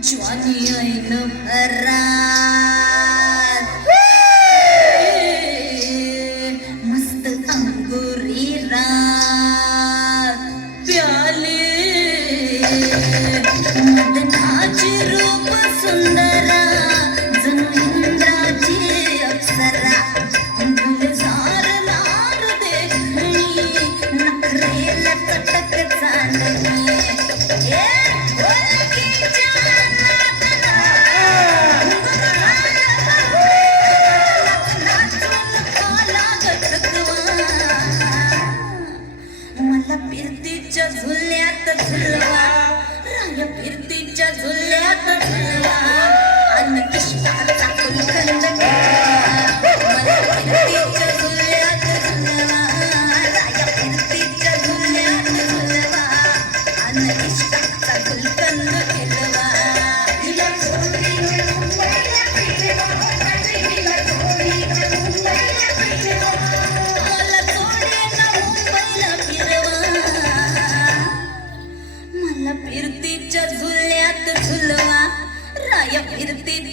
Johnny, I know her.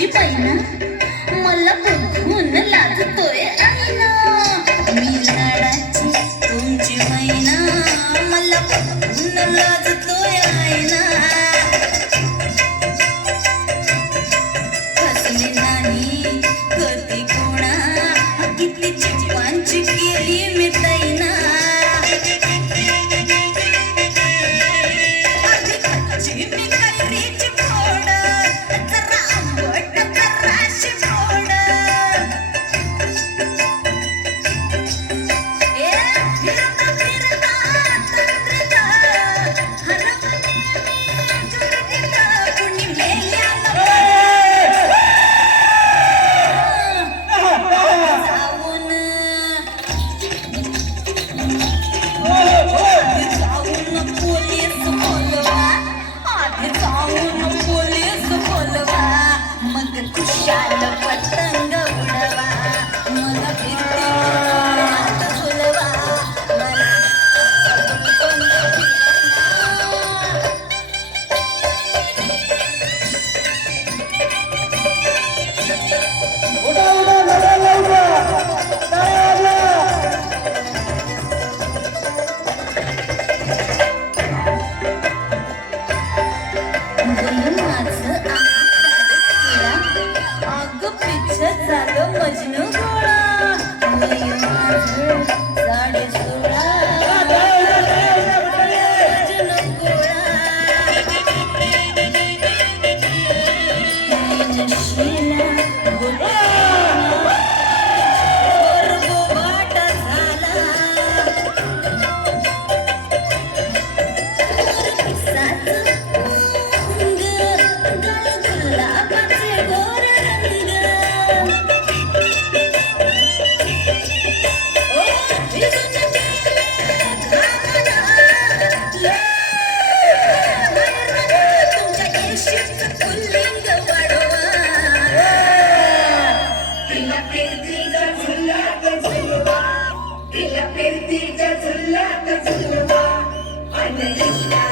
Cheaper, you know? चाल पतंग उडवा मन फिरते हात झुलवा माझं पिछत झालं मजनू घोडा भिंतीच्या झुल्लात झुलवा. अनलिष्टा